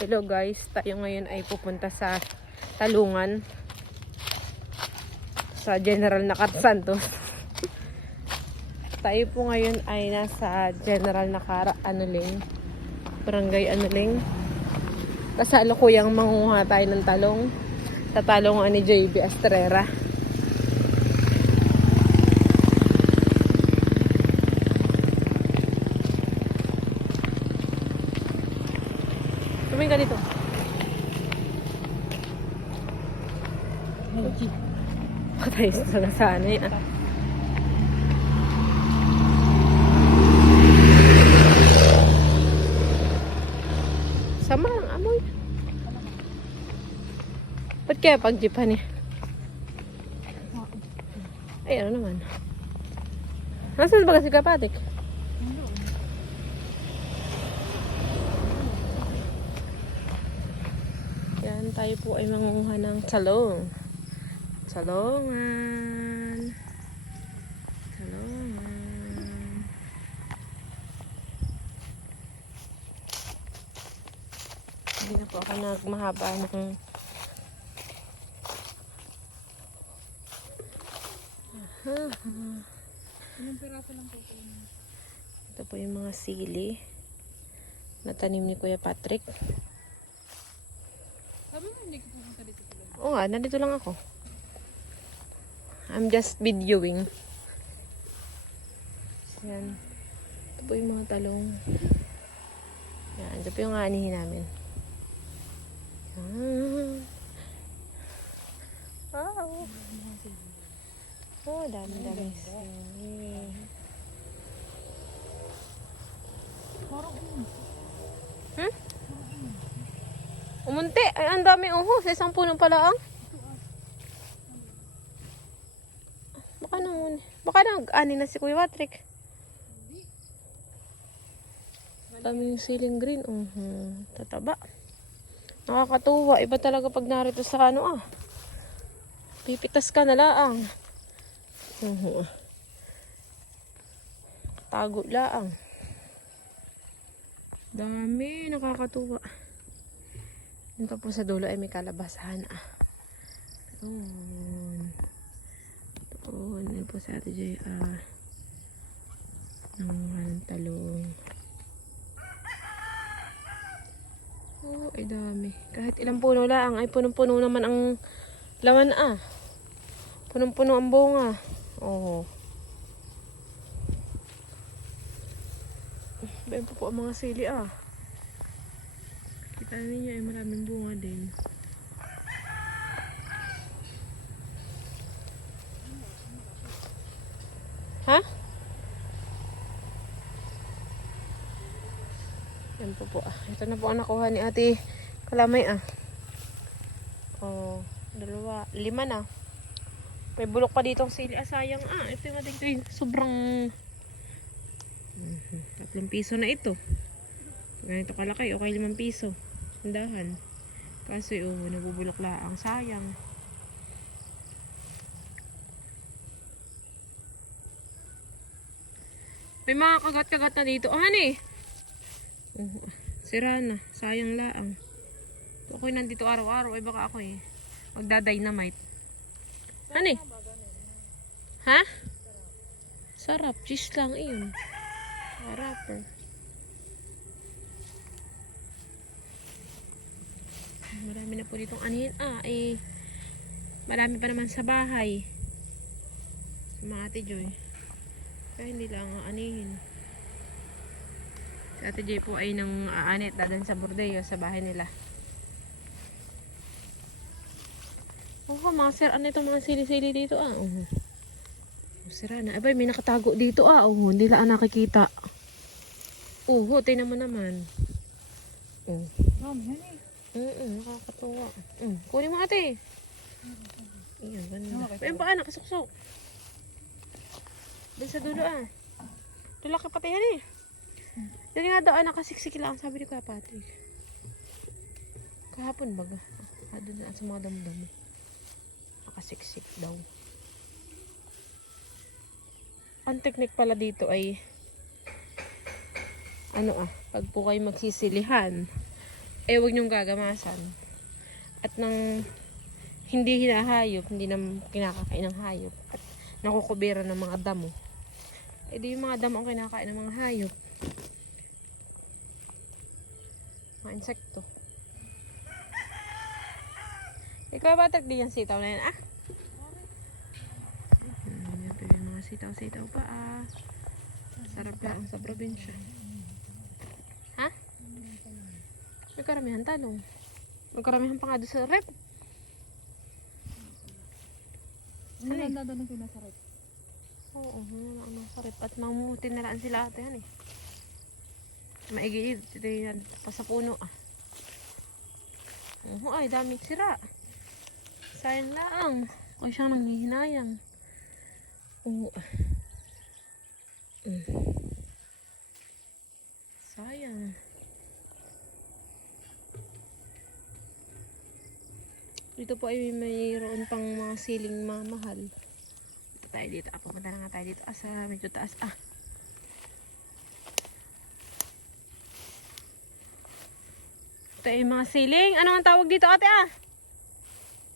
Hello guys, tayo ngayon ay pupunta sa Talungan sa General Nakar Santos. Tayo po ngayon ay nasa General Nakar Anuling, Barangay Anuling. Kasalukuyang manguha tayo ng talong sa talungan ni JB Estrera. Tumingin ka dito. Patay sa sana yan. Sama ang amoy. Ba't kaya pag-jeepan eh? Ay, ano naman? Nasaan ba kasi kapatik? Yan, tayo po ay mangunguha ng talong. Talongan. Talongan. Hindi na po ako nagmahaba ng Ilang piraso lang po ito? ito po yung mga sili na tanim ni Kuya Patrick. Sabi mo hindi ko pumunta dito tuloy. Oo nga, nandito lang ako. I'm just videoing. Yan. Ito po yung mga talong. Yan. Ito po yung anihin namin. Yan. Wow. Oh, dami-dami. Hmm? Umunti. Ay, ang dami sa isang puno pala ang. Baka nag-ani na si Kuya Patrick. Dami yung siling green. Tataba. Nakakatuwa. Iba talaga pag narito sa pipitas ka na laang. Tago laang. Dami. Nakakatuwa. Ito po sa dulo ay may kalabasan. Yan po sa Ate JR. Ang talong. Ay dami. Kahit ilang puno lang ay punong-puno naman ang laman Punong-puno ang bunga. Bayan po ang mga sili Kita ninyo ay maraming bunga din. Ha? Yan po. Ito na po ang nakuha ni Ate Kalamay dalawa. 5 na. May bulok pa dito ang sili. Sayang ito yung ating sobrang 3 piso na ito. Ganito kalaki. Okay 5 piso. Tindahan. Kasi nabubulok lang. Sayang. May mga kagat-kagat na dito. Honey. Sira na. Sayang laang. Ako'y nandito araw-araw. Ay baka ako magda-dynamite. Honey. Ha? Sarap. Cheese lang iyon. Wrapper. Marami na po ditong anihin. Marami pa naman sa bahay. Sa mga Ate Joy. Kaya hindi lang anihin. Si Ate Joy po ay nang aanit dadan sa Bordeaux sa bahay nila. Mga sir, itong mga sili-sili dito sira na. Abay, may nakatago dito hindi lang nakikita. Tingnan mo naman. Nakakatuwa. Kunin mo ate. Ayan, ganda. Ayan pa nakasuksok. Doon sa dulo Tulaki pati yan Doon nga daw nakasiksik lang sabi ni Kuya Patrick. Kahapon baga. Doon sa mga damo-damo. Nakasiksik daw. Ang technique pala dito ay pag po kayo magsisilihan huwag niyong gagamasan. At nang hindi hinahayop, hindi na kinakakain ng hayop, at nakukubera ng mga damo. Di yung mga damo ang kinakain ng mga hayop. Mga insekto. Ikaw ba di yung sitaw na yan, ah? Ito yung mga sitaw-sitaw pa, ah. Sarap lang sa probinsya. Ha? May karamihan talong. May karamihan pa nga doon sa rep. Wala na doon yung nasa rep. Oo, wala na sa rep. At mamumutin na lang sila ate yan eh. Maigid. Ito yan pa sa puno, ah. Ay, dami sira. Sayang lang. Ay, siyang nanghihinayang. Oo. Sayang. Dito po ay mayroon pang mga siling mahal. Dito tayo dito. Pumunta na nga tayo dito. Sa medyo taas. Ito ay mga siling. Ano ang tawag dito ate ah?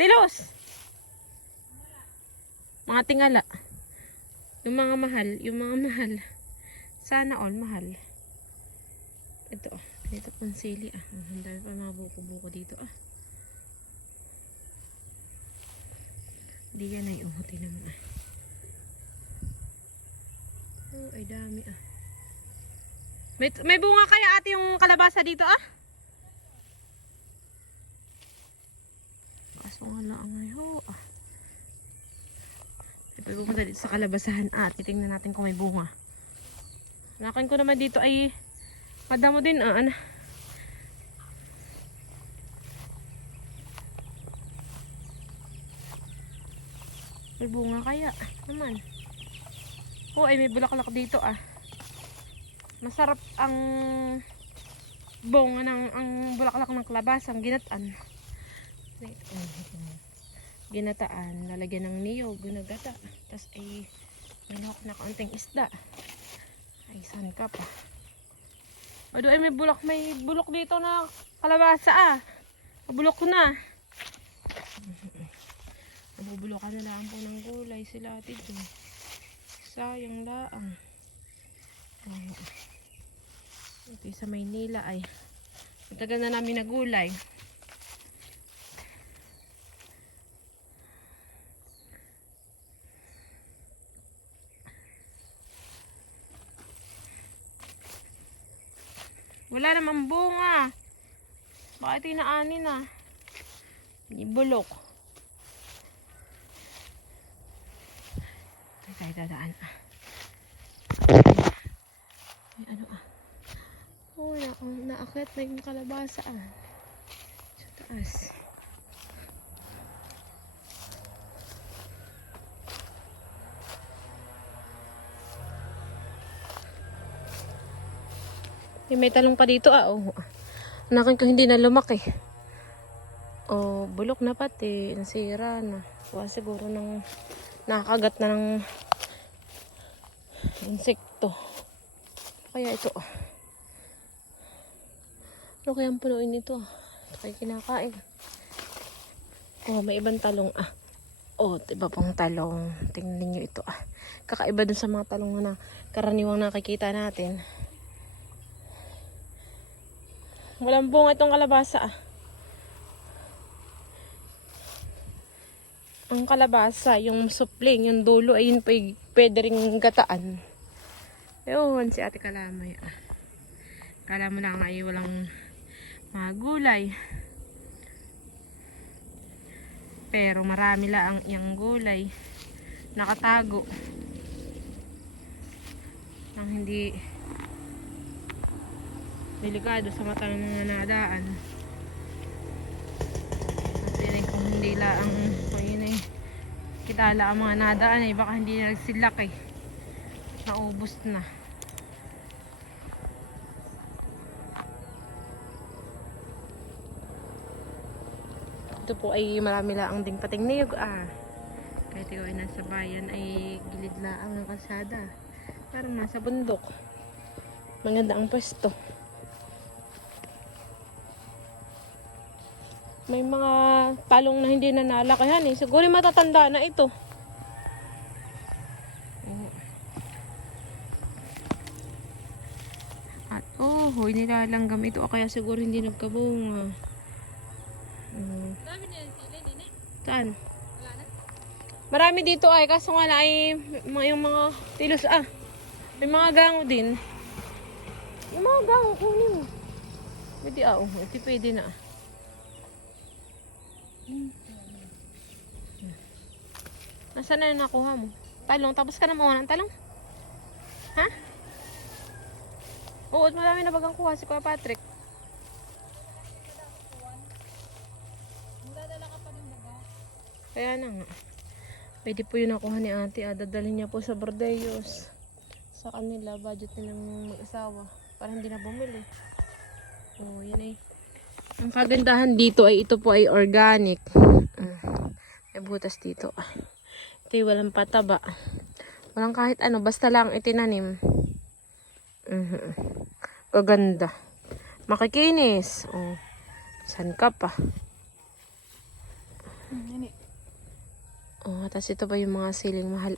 Tilos. Mga tingala. Yung mga mahal. Yung mga mahal. Sana all mahal. Ito ah. Dito pang sili ah. Ang dami pa mga buko-buko dito ah. Hindi yan ay umuti naman ah. Oh, ay dami ah. May bunga kaya ate yung kalabasa dito ah? Kaso nga lang ay ho ah. Ito pupunta dito sa kalabasahan ah. Titingnan natin kung may bunga. Nakin ko naman dito ay madamo din ah. Ano? May bunga kaya naman. Oh, ay may bulaklak dito ah. Masarap ang bunga ng ang bulaklak ng kalabasa, ang ginataan. Ginataan, lalagyan ng niyog, ginagata. Tapos ay manok na kaunting isda. Ay, saan ka pa? O doon ay may bulok dito na kalabasa ah. Bulok ko na. Nabubulokan na lang po ng gulay sila ate dyan. Sayang laang. Ito sa Maynila ay matagal na namin na gulay. Wala namang bunga. Bakit inaanin na? Bulok. Tayo dadaan ah. Ay, ano ah. Oh, naakyat na yung kalabasa ah. Sa taas. May talong pa dito ah. Oh. Nakin ko hindi na lumaki. Oh, bulok na pati. Nasira na. Kuha siguro ng nakakagat na ng insekto. Kaya ito. Ano kaya ang punuin nito? Ito kaya kinakain. Oh, may ibang talong ah. Oh, iba pang talong. Tingnan niyo ito ah. Kakaiba dun sa mga talong na karaniwang nakikita natin. Walang bunga itong kalabasa ah. Ang kalabasa, yung supling, yung dulo, ayun pa pwede rin gataan. Ewan si ate Kalamay ah. Kala mo na nga ay walang mga gulay. Pero marami lang yung gulay. Nakatago. Nang hindi delikado sa mata ng mga nadaan. Kasi kung hindi lang kitala ang mga nadaan ay baka hindi na nagsilak eh. Naubos na. Ito po ay marami laang ding pating niyog ah. Kahit ikaw ay nasa bayan ay gilid laang ng kalsada. Parang nasa bundok. Maganda ang pwesto. May mga talong na hindi na nalakihan eh. Siguro matatanda na ito. At nilalanggam ito. O kaya siguro hindi nagkabunga. Dami na yung sili, nini. Saan? Wala na. Marami dito ay. Kaso nga na ay yung mga tilos May mga gango din. Yung mga gango kunin mo. Pwede ito pwede na. Nasaan na yung nakuha mo? Talong. Tapos ka na mawa ng talong? Ha? Oo, marami na bagang kuha si Kuya Patrick. Magdadala ka pa ng baga. Kaya na nga. Pwede po yung nakuha ni ate. Dadalhin niya po sa Bordeyos. Sa kanila, budget nilang mag-asawa. Para hindi na bumili. Yun eh. Ang kagandahan dito ay ito po ay organic. May butas dito. Ito yung walang pataba. Walang kahit ano. Basta lang itinanim. Kaganda. Makikinis. San ka pa? Nini. Tapos ito ba yung mga siling mahal?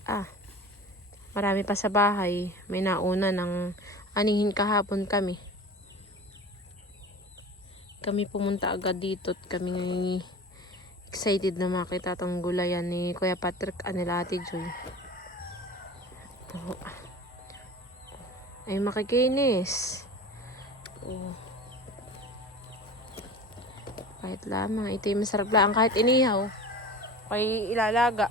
Marami pa sa bahay. May nauna ng anihin kahapon kami. Kami pumunta agad dito at kami excited na makita itong gulayan ni Kuya Patrick nila Ate Joy. Ay makikinis. Kahit lamang. Ito yung masarap lang kahit inihaw. Kay ilalaga.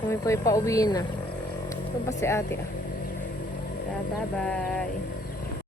Kami po ipauwi na. Ito pa si ate Bye-bye.